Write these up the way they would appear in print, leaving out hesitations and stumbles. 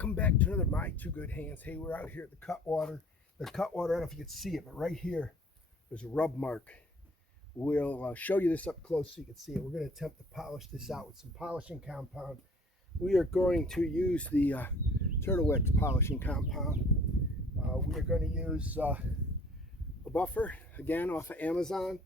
welcome back to another My Two Good Hands. Hey, we're out here at the Cutwater. The Cutwater, I don't know if you can see it, but right here, there's a rub mark. We'll show you this up close so you can see it. We're going to attempt to polish this out with some polishing compound. We are going to use the Turtle Wax polishing compound. We are going to use a buffer, again, off of Amazon.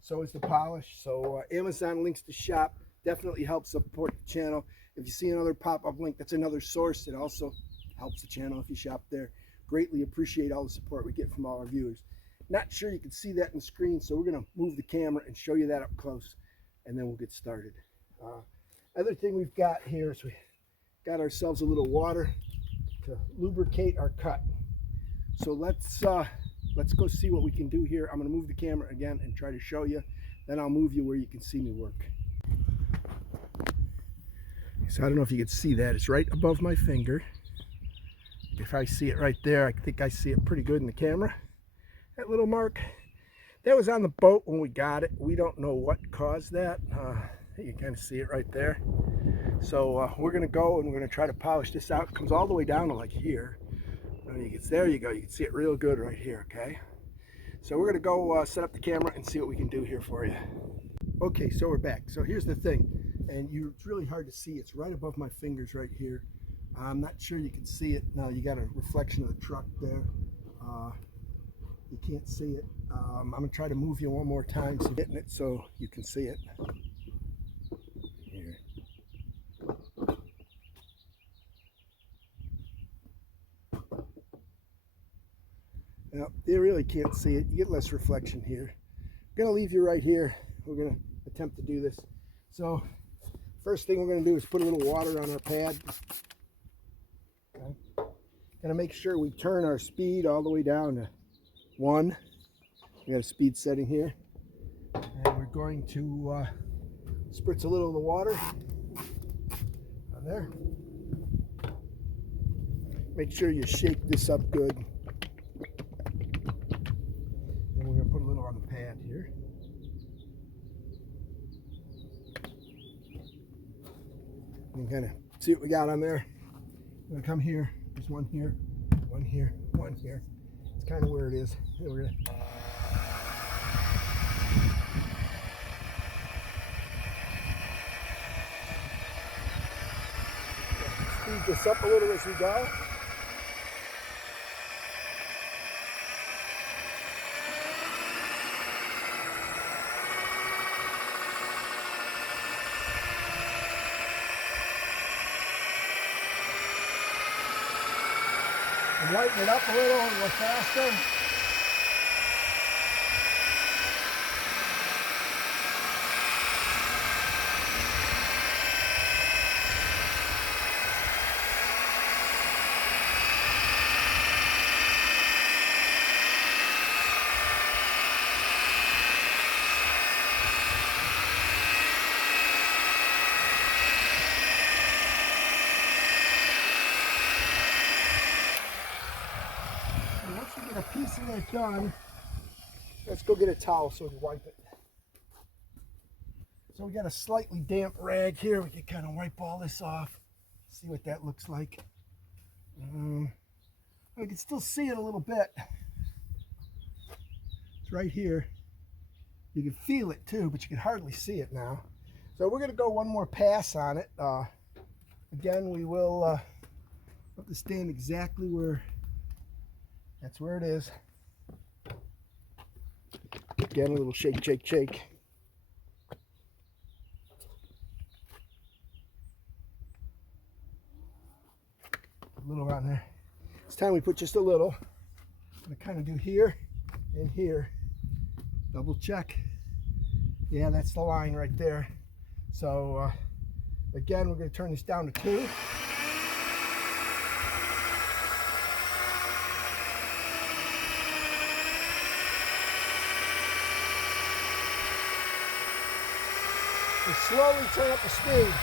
So is the polish. So Amazon links to shop. Definitely helps support the channel. If you see another pop-up link, that's another source. It also helps the channel if you shop there. Greatly appreciate all the support we get from all our viewers. Not sure you can see that in the screen, so we're going to move the camera and show you that up close, and then we'll get started. Other thing we've got here is we got ourselves a little water to lubricate our cut. So let's go see what we can do here. I'm going to move the camera again and try to show you. Then I'll move you where you can see me work. So I don't know if you can see that. It's right above my finger. If I see it right there, I think I see it pretty good in the camera. That little mark, that was on the boat when we got it. We don't know what caused that. You can kind of see it right there. So we're going to go and we're going to try to polish this out. It comes all the way down to like here. There you go. You can see it real good right here, okay? So we're going to go set up the camera and see what we can do here for you. Okay, so we're back. So here's the thing. And it's really hard to see. It's right above my fingers right here. I'm not sure you can see it. Now you got a reflection of the truck there. You can't see it. I'm going to try to move you one more time so getting it so you can see it. Here. Now, you really can't see it. You get less reflection here. I'm going to leave you right here. We're going to attempt to do this. So first thing we're going to do is put a little water on our pad. Okay. Going to make sure we turn our speed all the way down to 1. We got a speed setting here. And we're going to spritz a little of the water on there. Make sure you shake this up good. And we're going to put a little on the pad here. And kind of see what we got on there. I'm going to come here. There's one here, one here, one here. It's kind of where it is. And we're going to speed this up a little as we go. And lighten it up a little faster. A piece of that done. Let's go get a towel so we can wipe it. So we got a slightly damp rag here. We can kind of wipe all this off. See what that looks like. I can still see it a little bit. It's right here. You can feel it too, but you can hardly see it now. So we're going to go one more pass on it. Again, we will put the stand exactly where. That's where it is. Again, a little shake, shake, shake. A little on there. This time we put just a little. I'm going to kind of do here and here. Double check. Yeah, that's the line right there. So, again, we're going to turn this down to 2. We slowly turn up the speed.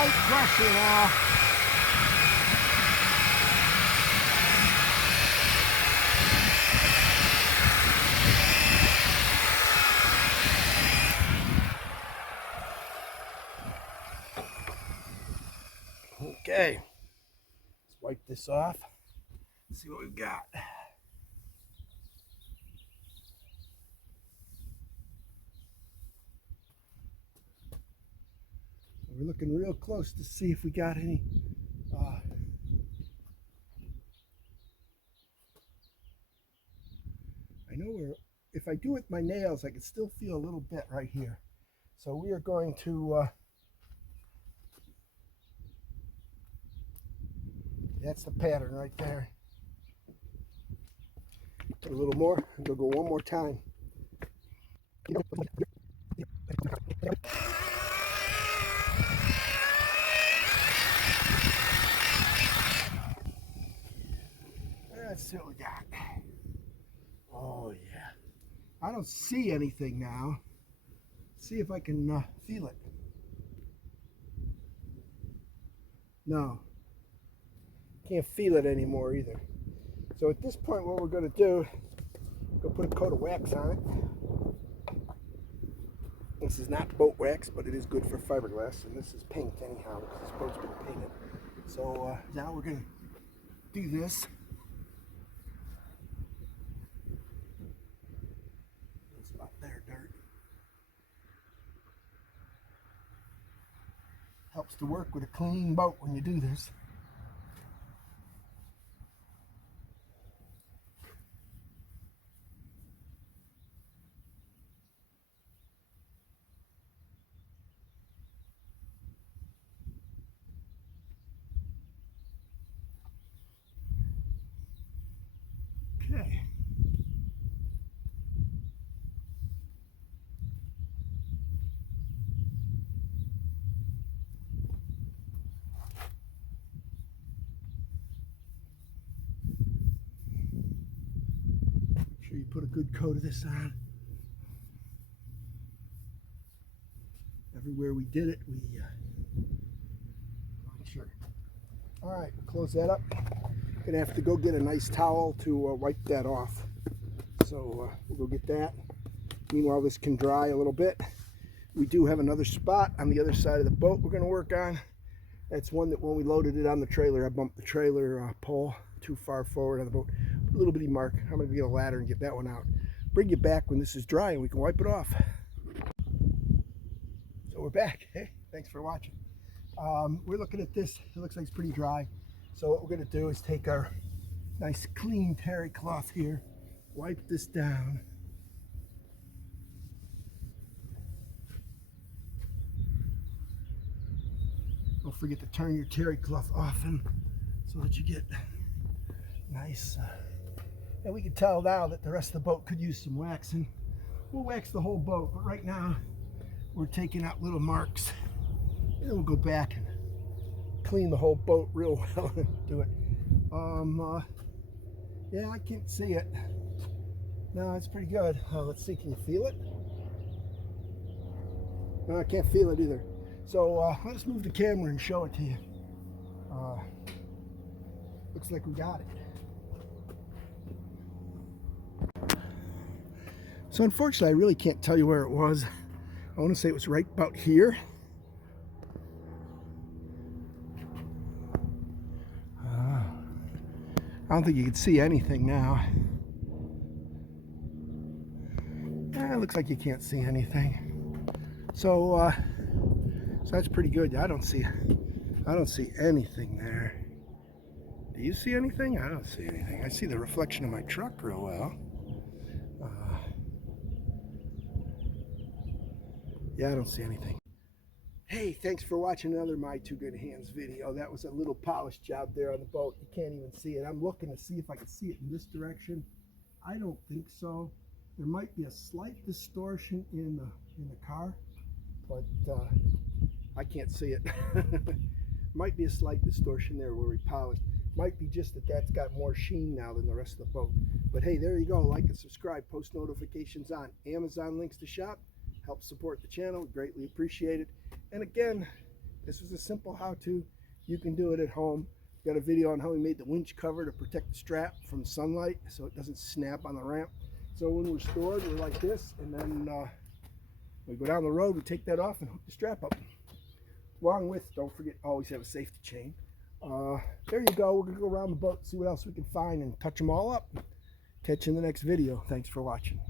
light pressure now. Okay, let's wipe this off. See what we've got. We're looking real close to see if we got any I know if I do it with my nails, I can still feel a little bit right here. So we are going to that's the pattern right there. Put a little more, and we'll go one more time. Let's see what we got. Oh yeah. I don't see anything now. See if I can feel it. No. Can't feel it anymore either. So at this point what we're going to do, go put a coat of wax on it. This is not boat wax, but it is good for fiberglass, and this is paint anyhow. It's supposed to be painted. So now we're going to do this. It's about there, dirt. Helps to work with a clean boat when you do this. Okay. Make sure you put a good coat of this on. Everywhere we did it, we sure. All right, we'll close that up. Gonna have to go get a nice towel to wipe that off. So we'll go get that. Meanwhile, this can dry a little bit. We do have another spot on the other side of the boat we're gonna work on. That's one that when we loaded it on the trailer, I bumped the trailer pole too far forward on the boat. Put a little bitty mark. I'm gonna get a ladder and get that one out. Bring you back when this is dry and we can wipe it off. So we're back. Hey, thanks for watching. We're looking at this. It looks like it's pretty dry. So what we're going to do is take our nice clean terry cloth here, wipe this down. Don't forget to turn your terry cloth often so that you get nice. And we can tell now that the rest of the boat could use some waxing. We'll wax the whole boat, but right now we're taking out little marks. And then we'll go back and clean the whole boat real well and do it. Yeah, I can't see it. No, it's pretty good. Let's see, can you feel it? No, I can't feel it either. So let's move the camera and show it to you. Looks like we got it. So unfortunately, I really can't tell you where it was. I want to say it was right about here. I don't think you can see anything now. It looks like you can't see anything. So that's pretty good. I don't see anything there. Do you see anything? I don't see anything. I see the reflection of my truck real well. Yeah, I don't see anything. Hey, thanks for watching another My Two Good Hands video. That was a little polish job there on the boat. You can't even see it. I'm looking to see if I can see it in this direction. I don't think so. There might be a slight distortion in the car, but I can't see it. Might be a slight distortion there where we polished. Might be just that that's got more sheen now than the rest of the boat. But hey, there you go. Like and subscribe. Post notifications on. Amazon links to shop. Help support the channel. Greatly appreciate it. And again, This was a simple how-to. You can do it at home. Got a video on how we made the winch cover to protect the strap from sunlight so it doesn't snap on the ramp. So when we're stored, we're like this, and then we go down the road, we take that off and hook the strap up. Along with, don't forget, always have a safety chain. There you go. We're going to go around the boat, see what else we can find, and touch them all up. Catch you in the next video. Thanks for watching.